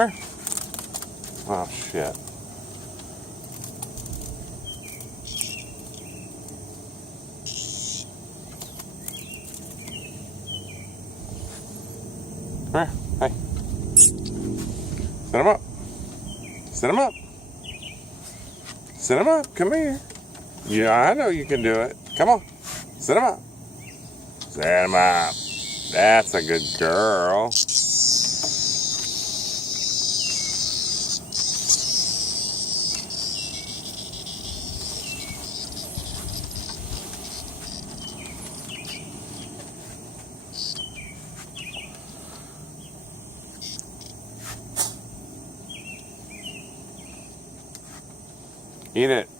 Come here. Oh, shit. Come here. Hey. Sit him up. Sit him up. Sit him up. Come here. Yeah, I know you can do it. Come on. Sit him up. Sit him up. That's a good girl. Eat it.